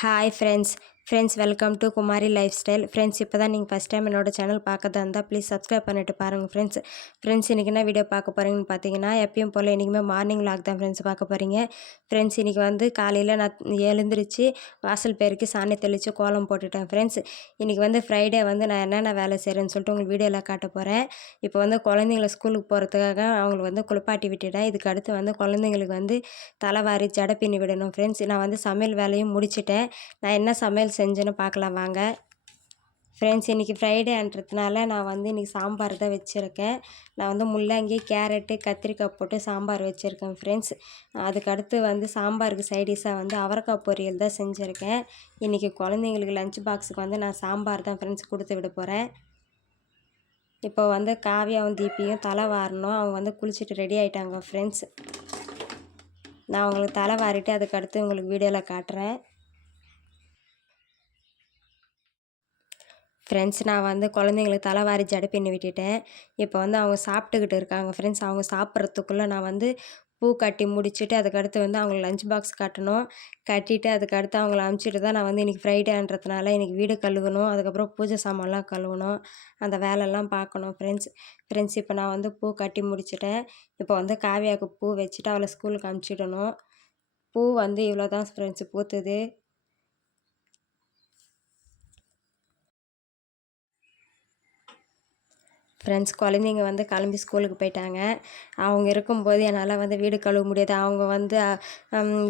Hi friends friends welcome to Kumari lifestyle friends இப்போ தான் நீங்கள் ஃபஸ்ட் டைம் என்னோட சேனல் பார்க்கறதா இருந்தால் ப்ளீஸ் சப்ஸ்கிரைப் பண்ணிட்டு பாருங்கள் ஃப்ரெண்ட்ஸ் ஃப்ரெண்ட்ஸ் இன்றைக்கி என்ன வீடியோ பார்க்க போகிறீங்கன்னு பார்த்தீங்கன்னா எப்பயும் போல் இன்றைக்குமே மார்னிங் லாக் தான் ஃப்ரெண்ட்ஸ் பார்க்க போகிறீங்க ஃப்ரெண்ட்ஸ் இன்றைக்கி வந்து காலையில் நான் எழுந்திரிச்சு வாசல் பேருக்கு சாணி தெளித்து கோலம் போட்டுட்டேன் ஃப்ரெண்ட்ஸ் இன்றைக்கி வந்து ஃப்ரைடே வந்து நான் என்னென்ன வேலை செய்கிறேன்னு சொல்லிட்டு உங்களுக்கு வீடியோவில் காட்ட போகிறேன் இப்போ வந்து குழந்தைங்கள ஸ்கூலுக்கு போகிறதுக்காக அவங்களுக்கு வந்து குளிப்பாட்டி விட்டுட்டேன். இதுக்கு அடுத்து வந்து குழந்தைங்களுக்கு வந்து தலைவாரி ஜடை பின்னி விடணும் ஃப்ரெண்ட்ஸ் நான் வந்து சமையல் வேலையும் முடிச்சிட்டேன். நான் என்ன சமையல் செஞ்சேன்னு பார்க்கலாம் வாங்க. ஃப்ரெண்ட்ஸ் இன்றைக்கி ஃப்ரைடேன்றதுனால நான் வந்து இன்றைக்கி சாம்பார் தான் வச்சுருக்கேன். நான் வந்து முள்ளங்கி கேரட்டு கத்திரிக்காய் போட்டு சாம்பார் வச்சுருக்கேன் ஃப்ரெண்ட்ஸ் அதுக்கடுத்து வந்து சாம்பாருக்கு சைடிஷாக வந்து அவரைக்காய் பொரியல் தான் செஞ்சுருக்கேன். இன்றைக்கி குழந்தைங்களுக்கு லஞ்ச் பாக்ஸுக்கு வந்து நான் சாம்பார் தான் ஃப்ரெண்ட்ஸ் கொடுத்து விட போகிறேன் இப்போ வந்து காவியாவும் தீபியும் தலை வாரணும். அவங்க வந்து குளிச்சுட்டு ரெடி ஆகிட்டாங்க ஃப்ரெண்ட்ஸ் நான் அவங்களுக்கு தலை வாரிட்டு அதுக்கடுத்து உங்களுக்கு வீடியோவில் காட்டுறேன். ஃப்ரெண்ட்ஸ் நான் வந்து குழந்தைங்களுக்கு தலைவாரி ஜடை பின்னி விட்டுட்டேன். இப்போ வந்து அவங்க சாப்பிட்டுக்கிட்டு இருக்காங்க. ஃப்ரெண்ட்ஸ் அவங்க சாப்பிட்றதுக்குள்ளே நான் வந்து பூ கட்டி முடிச்சுட்டு அதுக்கடுத்து வந்து அவங்களுக்கு லஞ்ச் பாக்ஸ் கட்டணும். கட்டிட்டு அதுக்கடுத்து அவங்கள அமுச்சிட்டு தான் நான் வந்து இன்றைக்கி ஃப்ரைடேன்றதுனால இன்றைக்கி வீடு கழுவணும். அதுக்கப்புறம் பூஜை சாமான்லாம் கழுவணும். அந்த வேலையெல்லாம் பார்க்கணும். ஃப்ரெண்ட்ஸ் ஃப்ரெண்ட்ஸ் இப்போ நான் வந்து பூ கட்டி முடிச்சிட்டேன். இப்போ வந்து காவியாவுக்கு பூ வச்சுட்டு அவளை ஸ்கூலுக்கு அமுச்சிடணும். பூ வந்து இவ்வளோ தான் ஃப்ரெண்ட்ஸ் பூத்துது. ஃப்ரெண்ட்ஸ் குழந்தைங்க வந்து கிளம்பி ஸ்கூலுக்கு போயிட்டாங்க. அவங்க இருக்கும்போது என்னால் வந்து வீடு கழுவ முடியாது. அவங்க வந்து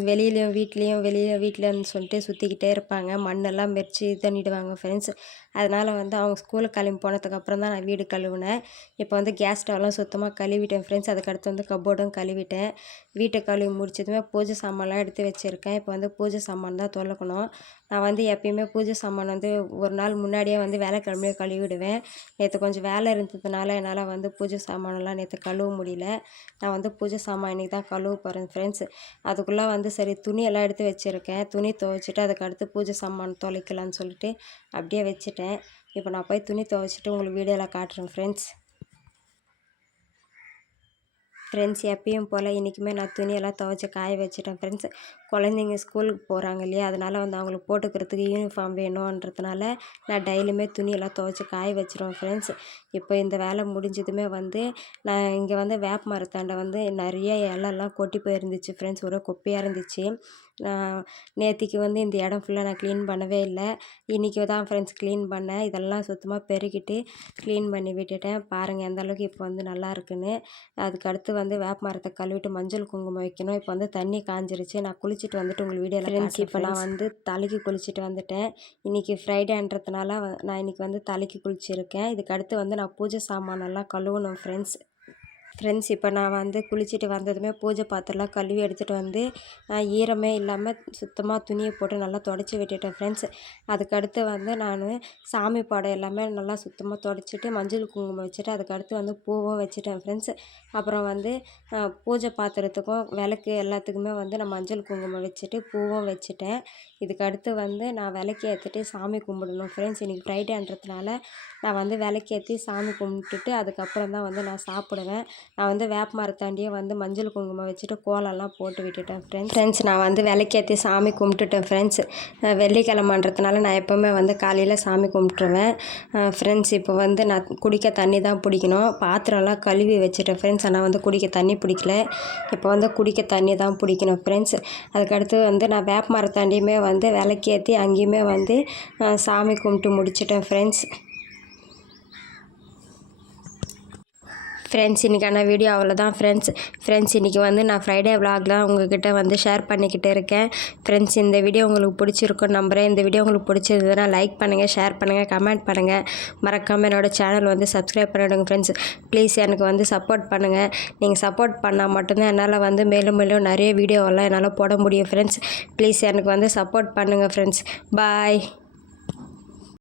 வெளியிலையும் வீட்லேயும் வெளியே வீட்லேயும் சொல்லிட்டு சுற்றிக்கிட்டே இருப்பாங்க. மண்ணெல்லாம் மெரிச்சு இது பண்ணிவிடுவாங்க ஃப்ரெண்ட்ஸ் அதனால் வந்து அவங்க ஸ்கூலுக்கு கிளம்பி போனதுக்கப்புறம் தான் நான் வீடு கழுவினேன். இப்போ வந்து கேஸ் ஸ்டவ்லாம் சுத்தமாக கழுவிட்டேன் ஃப்ரெண்ட்ஸ் அதுக்கடுத்து வந்து கப்போர்டும் கழுவிட்டேன். வீட்டை கழுவி முடிச்சதுமே பூஜை சாமான்லாம் எடுத்து வச்சுருக்கேன். இப்போ வந்து பூஜை சாமான் தான் தொலைக்கணும். நான் வந்து எப்பயுமே பூஜை சாமான் வந்து ஒரு நாள் முன்னாடியே வந்து வேலைக்கிழமையே கழுவிடுவேன். நேற்று கொஞ்சம் வேலை இருந்ததுனால அதனால் என்னால் வந்து பூஜை சாமானெல்லாம் நேற்று கழுவ முடியல. நான் வந்து பூஜை சாமான் இன்றைக்கி தான் கழுவ போகிறேன் ஃப்ரெண்ட்ஸ் அதுக்குள்ளே வந்து சரி துணியெல்லாம் எடுத்து வச்சுருக்கேன். துணி துவைச்சிட்டு அதுக்கு அடுத்து பூஜை சாமான் தொலைக்கலான்னு சொல்லிட்டு அப்படியே வச்சுட்டேன். இப்போ நான் போய் துணி துவைச்சிட்டு உங்களுக்கு வீடியோவில் காட்டுறேன் ஃப்ரெண்ட்ஸ் ஃப்ரெண்ட்ஸ் எப்பயும் போல் இன்றைக்குமே நான் துணியெல்லாம் துவைச்சி காய வச்சுட்டேன் ஃப்ரெண்ட்ஸ் குழந்தைங்க ஸ்கூலுக்கு போகிறாங்க இல்லையா? அதனால் வந்து அவங்களுக்கு போட்டுக்கிறதுக்கு யூனிஃபார்ம் வேணுன்றதுனால நான் டெய்லியுமே துணியெல்லாம் துவைச்சி காய வச்சிருவேன் ஃப்ரெண்ட்ஸ் இப்போ இந்த வேலை முடிஞ்சதுமே வந்து நான் இங்கே வந்து வேப்ப மரத்தாண்ட வந்து நிறைய இலெல்லாம் கொட்டி போயிருந்துச்சு ஃப்ரெண்ட்ஸ் ஒரே குப்பையாக இருந்துச்சு. நேற்றுக்கு வந்து இந்த இடம் ஃபுல்லாக நான் க்ளீன் பண்ணவே இல்லை. இன்றைக்கி தான் ஃப்ரெண்ட்ஸ் க்ளீன் பண்ணேன். இதெல்லாம் சுத்தமாக பெருக்கிட்டு க்ளீன் பண்ணி விட்டுட்டேன். பாருங்கள் எந்த அளவுக்கு இப்போ வந்து நல்லா இருக்குன்னு. அதுக்கு அடுத்து வந்து வேப்ப மரத்தை கழுவிட்டு மஞ்சள் குங்குமம் வைக்கணும். இப்போ வந்து தண்ணி காஞ்சிருச்சு. நான் குளிச்சுட்டு வந்துட்டு உங்களுக்கு வீடியோவில் ஃப்ரெண்ட்ஸ் இப்போ நான் வந்து தலைக்கு குளிச்சுட்டு வந்துட்டேன். இன்றைக்கி ஃப்ரைடேன்றதுனால நான் இன்றைக்கி வந்து தலைக்கு குளிச்சிருக்கேன். இதுக்கு அடுத்து வந்து நான் பூஜை சாமானெல்லாம் கழுவணும் ஃப்ரெண்ட்ஸ் ஃப்ரெண்ட்ஸ் இப்போ நான் வந்து குளிச்சுட்டு வந்ததுமே பூஜை பாத்திரம்லாம் கழுவி எடுத்துகிட்டு வந்து ஈரமே இல்லாமல் சுத்தமாக துணியை போட்டு நல்லா தொடச்சி விட்டுட்டேன் ஃப்ரெண்ட்ஸ் அதுக்கடுத்து வந்து நான் சாமி படம் எல்லாமே நல்லா சுத்தமாக தொடச்சிட்டு மஞ்சள் குங்குமம் வச்சுட்டு அதுக்கடுத்து வந்து பூவும் வச்சுட்டேன் ஃப்ரெண்ட்ஸ் அப்புறம் வந்து பூஜை பாத்திரத்துக்கும் விளக்கு எல்லாத்துக்குமே வந்து நான் மஞ்சள் குங்குமம் வச்சுட்டு பூவும் வச்சுட்டேன். இதுக்கடுத்து வந்து நான் விளக்கு ஏற்றிட்டு சாமி கும்பிடணும் ஃப்ரெண்ட்ஸ் இன்றைக்கி ஃப்ரைடேன்றதுனால நான் வந்து விளக்கேற்றி சாமி கும்பிட்டுட்டு அதுக்கப்புறம் தான் வந்து நான் சாப்பிடுவேன். நான் வந்து வேப்ப மரத்தாண்டியே வந்து மஞ்சள் குங்குமம் வச்சுட்டு கோலம்லாம் போட்டு விட்டுட்டேன் ஃப்ரெண்ட்ஸ் ஃப்ரெண்ட்ஸ் நான் வந்து விளக்கேற்றி சாமி கும்பிட்டுட்டேன் ஃப்ரெண்ட்ஸ் வெள்ளிக்கிழமன்றதுனால நான் எப்போவுமே வந்து காலையில் சாமி கும்பிட்டுருவேன். ஃப்ரெண்ட்ஸ் இப்போ வந்து நான் குடிக்க தண்ணி தான் பிடிக்கணும். பாத்திரம்லாம் கழுவி வச்சுட்டேன் ஃப்ரெண்ட்ஸ் ஆனால் வந்து குடிக்க தண்ணி பிடிக்கல. இப்போ வந்து குடிக்க தண்ணி தான் பிடிக்கணும் ஃப்ரெண்ட்ஸ் அதுக்கடுத்து வந்து நான் வேப்ப மரத்தாண்டியுமே வந்து விளக்கேற்றி அங்கேயுமே வந்து சாமி கும்பிட்டு முடிச்சிட்டேன் ஃப்ரெண்ட்ஸ் ஃப்ரெண்ட்ஸ் இன்றைக்கான வீடியோ அவ்வளோதான் ஃப்ரெண்ட்ஸ் ஃப்ரெண்ட்ஸ் இன்றைக்கி வந்து நான் ஃப்ரைடே விலாக்லாம் உங்ககிட்ட வந்து ஷேர் பண்ணிக்கிட்டு இருக்கேன். ஃப்ரெண்ட்ஸ் இந்த வீடியோ உங்களுக்கு பிடிச்சிருக்கும் நம்புகிறேன் இந்த வீடியோ உங்களுக்கு பிடிச்சிருந்ததுன்னா லைக் பண்ணுங்கள் ஷேர் பண்ணுங்கள் கமெண்ட் பண்ணுங்கள் மறக்காமல் என்னோடய சேனல் வந்து சப்ஸ்கிரைப் பண்ணிவிடுங்க ஃப்ரெண்ட்ஸ் ப்ளீஸ் எனக்கு வந்து சப்போர்ட் பண்ணுங்கள் நீங்கள் சப்போர்ட் பண்ணால் மட்டும்தான் என்னால் வந்து மேலும் மேலும் நிறைய வீடியோவெல்லாம் என்னால் போட முடியும் ஃப்ரெண்ட்ஸ் ப்ளீஸ் எனக்கு வந்து சப்போர்ட் பண்ணுங்கள் ஃப்ரெண்ட்ஸ் பாய்